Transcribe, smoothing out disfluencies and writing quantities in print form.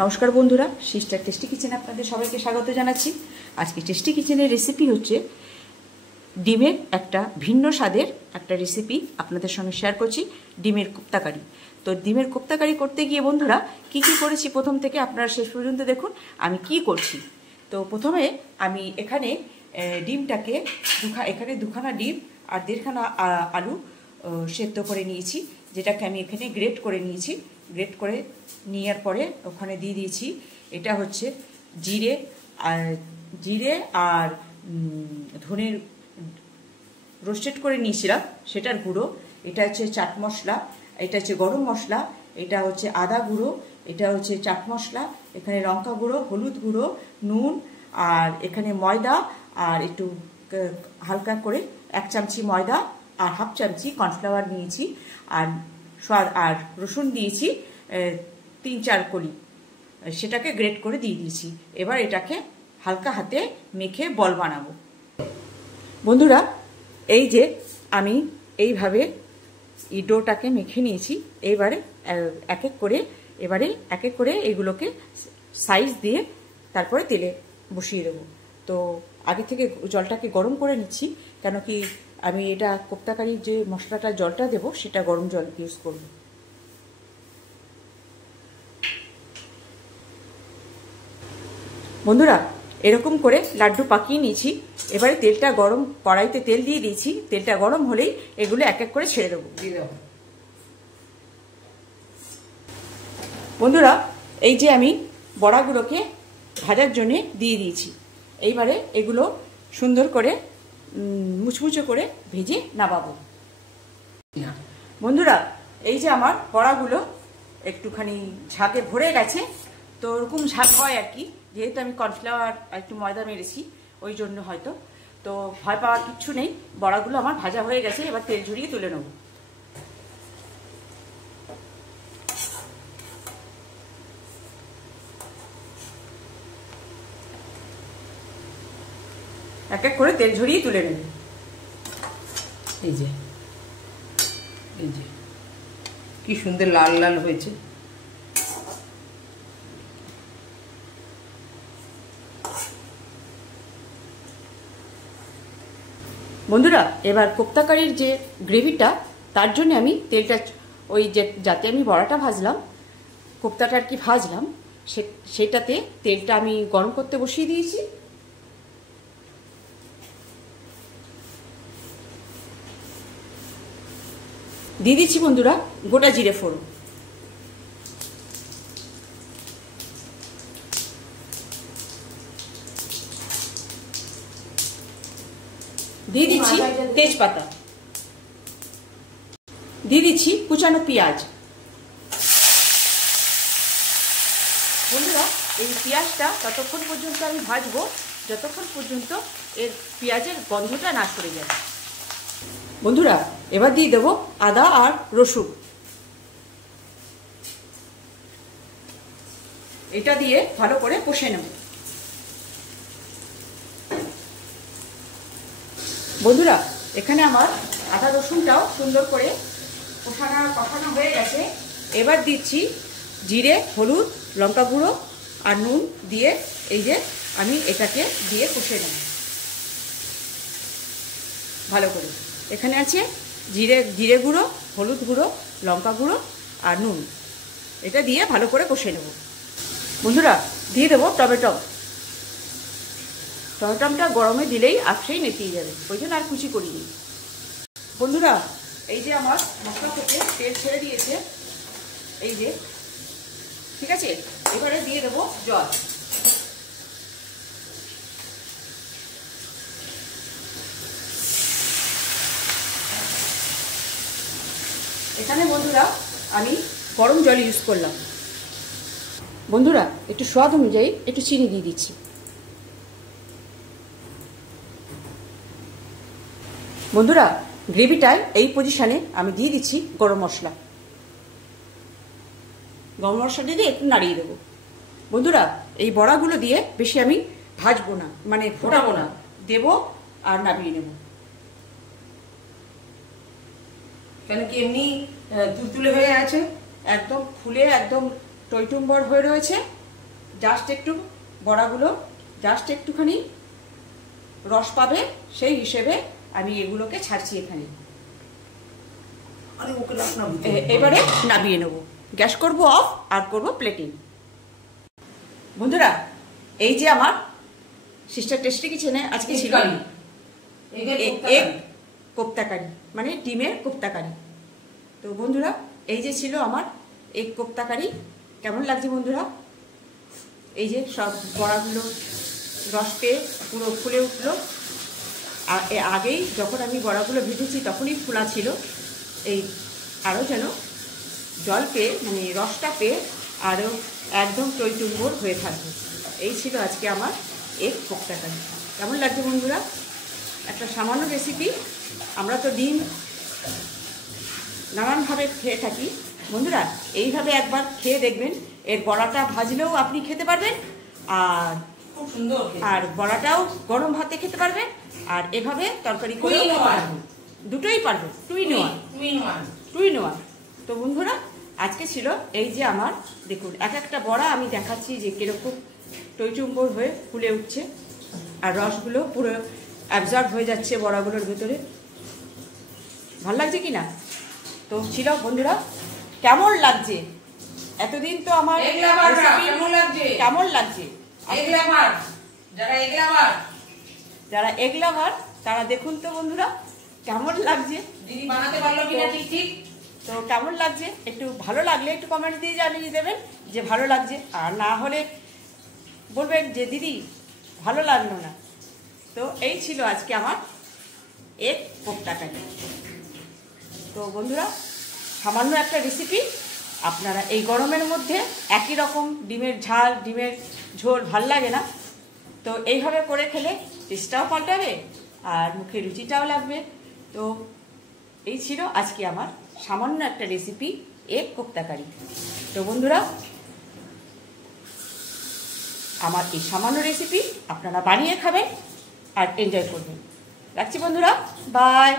নমস্কার বন্ধুরা, sister tasty কিচেনে আপনাদের সবাইকে স্বাগত জানাচ্ছি। আজকে টেস্টি কিচেনের রেসিপি হচ্ছে ডিমের একটা ভিন্ন স্বাদের একটা রেসিপি আপনাদের সঙ্গে শেয়ার করছি, ডিমের কোপ্তাকারি। তো ডিমের কোপ্তাকারি করতে গিয়ে বন্ধুরা কি করেছি প্রথম থেকে আপনারা শেষ পর্যন্ত দেখুন আমি কি করছি। তো প্রথমে আমি এখানে ডিমটাকে এখানে দুখানা ডিম আর দেড়খানা আলু সেদ্ধ করে নিয়েছি, যেটাকে আমি এখানে গ্রেট করে নিয়েছি। গ্রেট করে নেওয়ার পরে ওখানে দিয়ে দিয়েছি এটা হচ্ছে জিরে আর ধনের রোস্টেড করে নিয়েছিলাম সেটার গুঁড়ো। এটা হচ্ছে চাট মশলা, এটা হচ্ছে গরম মশলা, এটা হচ্ছে আদা গুঁড়ো, এটা হচ্ছে চাট মশলা, এখানে লঙ্কা গুঁড়ো, হলুদ গুঁড়ো, নুন, আর এখানে ময়দা আর একটু হালকা করে 1 চামচি ময়দা আর হাফ চামচি কর্নফ্লাওয়ার নিয়েছি, আর স্বাদ আর রসুন দিয়েছি 3-4 কলি, সেটাকে গ্রেট করে দিয়ে দিয়েছি। এবার এটাকে হালকা হাতে মেখে বল বানাবো। বন্ধুরা এই যে আমি এইভাবে ডোটাকে মেখে নিয়েছি। এবারে এক এক করে এগুলোকে সাইজ দিয়ে তারপরে তেলে বসিয়ে দেবো। তো আগে থেকে জলটাকে গরম করে নিচ্ছি, কেন কি আমি এটা কোপ্তাকারির যে মশলাটা জলটা দেবো সেটা গরম জল ইউজ করব। বন্ধুরা এরকম করে লাড্ডু পাকিয়ে নিয়েছি। এবারে তেলটা গরম, কড়াইতে তেল দিয়ে দিয়েছি। তেলটা গরম হলেই এগুলো এক এক করে ছেড়ে দেবো। বন্ধুরা এই যে আমি বড়াগুলোকে ভাজার জন্য দিয়ে দিয়েছি। এইবারে এগুলো সুন্দর করে মুচমুচে করে ভেজে নামাবো। বন্ধুরা এই যে আমার বড়াগুলো একটুখানি ঝাঁকে ভরে গেছে, তো ওরকম ঝাঁক হয় আর কি, যেহেতু আমি কর্নফ্লাওয়ার একটু ময়দা মেরেছি ওই জন্য হয়তো। তো ভয় পাওয়ার কিচ্ছু নেই, বড়াগুলো আমার ভাজা হয়ে গেছে। এবার তেল ঝরিয়ে তুলে নেব। এক এক করে তেল ঝরিয়ে তুলে নেব। এই যে কি সুন্দর লাল লাল হয়েছে। বন্ধুরা এবার কোপ্তাকারির যে গ্রেভিটা, তার জন্য আমি তেলটা ওই যে যাতে আমি বড়াটা ভাজলাম, কোপ্তাটা আর কি ভাজলাম, সেটাতে তেলটা আমি গরম করতে বসিয়ে দিয়েছি। দিয়ে দিচ্ছি বন্ধুরা গোটা জিরে ফোড়ন, দিয়ে দিচ্ছি তেজপাতা, দিয়ে দিচ্ছি কুচানো পেঁয়াজ। বন্ধুরা এই পেঁয়াজটা ততক্ষণ পর্যন্ত আমি ভাজবো যতক্ষণ পর্যন্ত এর পেঁয়াজের গন্ধটা না সরে যায়। বন্ধুরা এবার দিয়ে দেবো আদা আর রসুন। এটা দিয়ে ভালো করে কষে নেব। বন্ধুরা এখানে আমার আদা রসুনটাও সুন্দর করে কষানো হয়ে গেছে। এবার দিচ্ছি জিরে, হলুদ, লঙ্কা গুঁড়ো আর নুন দিয়ে এই যে আমি এটাকে দিয়ে কষে নেব ভালো করে। এখানে আছে জিরে গুঁড়ো, হলুদ গুঁড়ো, লঙ্কা গুঁড়ো আর নুন, এটা দিয়ে ভালো করে কষে নেব। বন্ধুরা দিয়ে দেবো টমেটোটা গরমে দিলেই আপসেই নেতিয়ে যাবে, ওই জন্য আর কুচি করিনি। বন্ধুরা এই যে আমার মশলা থেকে তেল ছেড়ে দিয়েছে, এই যে ঠিক আছে। এবারে দিয়ে দেবো জল। এখানে বন্ধুরা আমি গরম জল ইউজ করলাম। বন্ধুরা একটু স্বাদ অনুযায়ী একটু চিনি দিয়ে দিচ্ছি। বন্ধুরা গ্রেভিটায় এই পজিশনে আমি দিয়ে দিচ্ছি গরম মশলা। গরম মশলা দিয়ে একটু নাড়িয়ে দেবো। বন্ধুরা এই বড়াগুলো দিয়ে বেশি আমি ভাজবো না, মানে ফোটাবো না, দেবো আর নামিয়ে নেব। কেন কি এমনি তুলতুলে হয়ে আছে, একদম ফুলে একদম টইটুম্বর হয়ে রয়েছে। জাস্ট একটু বড়াগুলো জাস্ট একটুখানি রস পাবে, সেই হিসেবে আমি এগুলোকে ছাড়ছি এখানে। এবারে নামিয়ে নেব, গ্যাস করব অফ আর করব প্লেটিং। বন্ধুরা, এই যে আমার সিস্টার টেস্টি কিচেনে আজকে ছিল এগ কোপ্তাকারি, মানে ডিমের কোপ্তাকারি। তো বন্ধুরা, এই যে ছিল আমার এগ কোপ্তাকারি। কেমন লাগছে বন্ধুরা? এই যে সব বড়াগুলো রস পেয়ে পুরো ফুলে উঠলো। আর আগেই যখন আমি বড়াগুলো ভেজেছি তখনই ফোলা ছিল, এই আরও যেন জল পেয়ে মানে রসটা পেয়ে আরও একদম টইটুম্বর হয়ে থাকবে। এই ছিল আজকে আমার এগ কোপ্তাকারি। কেমন লাগছে বন্ধুরা? একটা সামান্য রেসিপি। আমরা তো ডিম নানানভাবে খেয়ে থাকি বন্ধুরা, এইভাবে একবার খেয়ে দেখবেন। এর বড়াটা ভাজলেও আপনি খেতে পারবেন, আর খুব সুন্দর, আর বড়াটাও গরম ভাতে খেতে পারবেন, আর এভাবে তরকারি করেও খেতে পারবেন, দুটোই পারবেন। Two in one. তো বন্ধুরা, আজকে ছিল এই যে আমার, দেখুন এক একটা বড়া আমি দেখাচ্ছি যে কিরকম টইটুম্বর হয়ে ফুলে উঠছে, আর রসগুলো পুরো অ্যাবজর্ব হয়ে যাচ্ছে বড়াগুলোর ভেতরে। ভালো লাগছে কি না? তো ছিল বন্ধুরা, কেমন লাগছে? এতদিন তো আমার কেমন লাগছে? যারা এগ লাভার তারা দেখুন তো বন্ধুরা কেমন লাগছে। দিদি বানাতে পারলো কিনা ঠিক। তো কেমন লাগছে একটু ভালো লাগলে একটু কমেন্ট দিয়ে জানিয়ে দেবেন যে ভালো লাগছে, আর না হলে বলবেন যে দিদি ভালো লাগলো না। তো এই ছিল আজকে আমার এগ কোপ্তাকারি। তো বন্ধুরা, সামান্য একটা রেসিপি, আপনারা এই গরমের মধ্যে একই রকম ডিমের ঝাল ডিমের ঝোল ভাল লাগে না, তো এইভাবে করে খেলে টেস্টটাও পাল্টাবে আর মুখে রুচিটাও লাগবে। তো এই ছিল আজকে আমার সামান্য একটা রেসিপি, এগ কোপ্তাকারি। তো বন্ধুরা, আমার এই সামান্য রেসিপি আপনারা বানিয়ে খাবেন আর এনজয় করবেন। রাখছি বন্ধুরা, বাই।